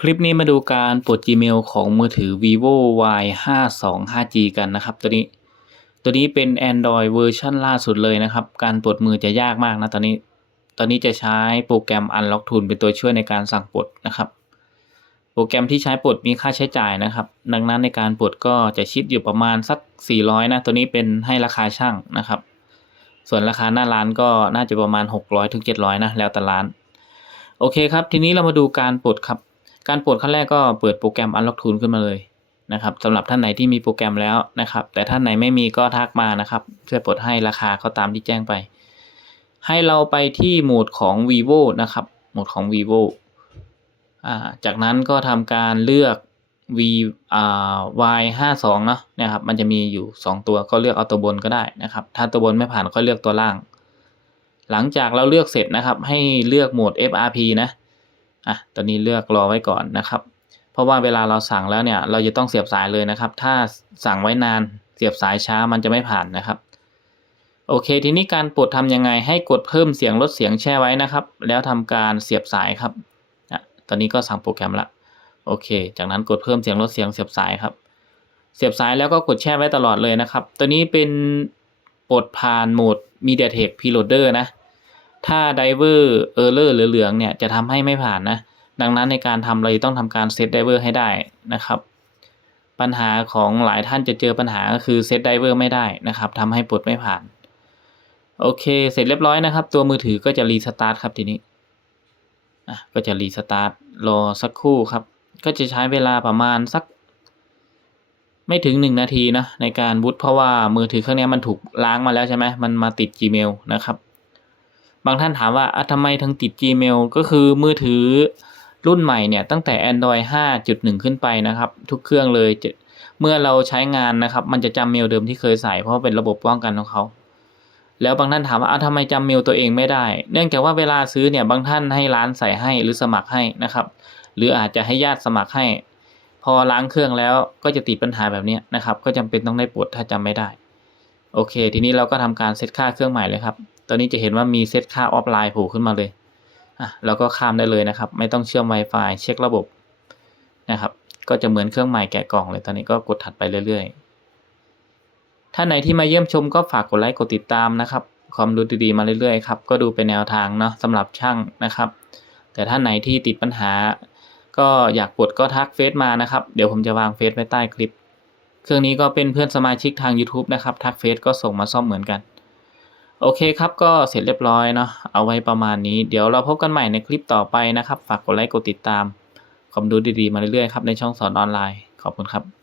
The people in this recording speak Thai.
คลิปนี้มาดูการปลด Gmail ของมือถือ vivo y 5 2 5 g กันนะครับ ตัวนี้ ตัวนี้เป็น Android เวอร์ชันล่าสุดเลยนะครับ การปลดมือจะยากมากนะตอนนี้ ตอนนี้จะใช้โปรแกรม Unlock Tool เป็นตัวช่วยในการสั่งปลดนะครับ โปรแกรมที่ใช้ปลดมีค่าใช้จ่ายนะครับ ดังนั้นในการปลดก็จะชิดอยู่ประมาณสัก 400 นะ ตัวนี้เป็นให้ราคาช่างนะครับ ส่วนราคาหน้าร้านก็น่าจะประมาณ 600ถึง700นะแล้วแต่ร้าน โอเคครับ ทีนี้เรามาดูการปลดครับ การปลดขั้นแรกก็เปิดโปรแกรม Unlock Tool ขึ้นมาเลยนะครับสำหรับท่านไหนที่มีโปรแกรมแล้วนะครับ แต่ท่านไหนไม่มีก็ทักมานะครับช่วยปลดให้ราคาก็ตามที่แจ้งไป ให้เราไปที่โหมดของ vivo นะครับ โหมดของ vivo อ่าจากนั้นก็ทำการเลือก v อ่า y 5 2เนาะนะครับ มันจะมีอยู่ 2 ตัวก็เลือกเอาตัวบนก็ได้นะครับ ถ้าตัวบนไม่ผ่านก็เลือกตัวล่าง หลังจากเราเลือกเสร็จนะครับ ให้เลือกโหมด FRP นะ อะตอนนี้เลือกรอไว้ก่อนนะครับ เพราะว่าเวลาเราสั่งแล้วเนี่ย เราจะต้องเสียบสายเลยนะครับ ถ้าสั่งไว้นานเสียบสายช้ามันจะไม่ผ่านนะครับ โอเค ทีนี้การปลดทำยังไงให้กดเพิ่มเสียงลดเสียงแช่ไว้นะครับ แล้วทำการเสียบสายครับอะตอนนี้ก็สั่งโปรแกรมละโอเค จากนั้นกดเพิ่มเสียงลดเสียงเสียบสายครับเสียบสายแล้วก็กดแช่ไว้ตลอดเลยนะครับ ตัวนี้เป็นปลดผ่านโหมด MediaTek Preloader นะ ถ้า Diver Error เรอร์เหลืองๆเนี่ยจะทำให้ไม่ผ่านนะ ดังนั้นในการทำเราต้องทำการเซต Diver ให้ได้นะครับ ปัญหาของหลายท่านจะเจอปัญหาก็คือเซต Diver ไม่ได้นะครับทำให้ปลดไม่ผ่าน โอเค เสร็จเรียบร้อยนะครับ ตัวมือถือก็จะรีสตาร์ทครับทีนี้ก็จะรีสตาร์ทรอสักครู่ครับ ก็จะใช้เวลาประมาณสัก ไม่ถึงหนึ่งนาทีนะในการบูตเพราะว่ามือถือเครื่องนี้มันถูกล้างมาแล้วใช่ไหมมันมาติด Gmail นะครับ บางท่านถามว่าอะทำไมถึงติด Gmail ก็คือมือถือรุ่นใหม่เนี่ยตั้งแต่ Android 5.1 ขึ้นไปนะครับ ทุกเครื่องเลยจะเมื่อเราใช้งานนะครับ มันจะจำเมลเดิมที่เคยใส่เพราะเป็นระบบป้องกันของเขา แล้วบางท่านถามว่าอ้าวทำไมจำเมลตัวเองไม่ได้ เนื่องจากว่าเวลาซื้อเนี่ยบางท่านให้ร้านใส่ให้หรือสมัครให้นะครับ หรืออาจจะให้ญาติสมัครให้ พอล้างเครื่องแล้วก็จะติดปัญหาแบบนี้นะครับ ก็จำเป็นต้องได้ปลดถ้าจำไม่ได้ โอเค ทีนี้เราก็ทำการเซตค่าเครื่องใหม่เลยครับ ตอนนี้จะเห็นว่ามีเซตค่าออฟไลน์โผล่ขึ้นมาเลยอะเราก็ข้ามได้เลยนะครับ ไม่ต้องเชื่อม Wi-Fi เช็คระบบนะครับ ก็จะเหมือนเครื่องใหม่แกะกล่องเลยตอนนี้ก็กดถัดไปเรื่อยๆ ถ้าไหนที่มาเยี่ยมชมก็ฝากกดไลค์กดติดตามนะครับความรู้ดีๆมาเรื่อยๆครับก็ดูเป็นแนวทางเนาะสำหรับช่างนะครับ แต่ถ้าไหนที่ติดปัญหา ก็อยากปลดก็ทักเฟซมานะครับ เดี๋ยวผมจะวางเฟซไว้ใต้คลิป เครื่องนี้ก็เป็นเพื่อนสมาชิกทาง YouTube นะครับ ทักเฟซก็ส่งมาซ่อมเหมือนกัน โอเคครับก็เสร็จเรียบร้อยเนาะเอาไว้ประมาณนี้เดี๋ยวเราพบกันใหม่ในคลิปต่อไปนะครับ ฝากกดไลค์กดติดตามความรู้ดีๆมาเรื่อยๆครับในช่องสอนออนไลน์ขอบคุณครับ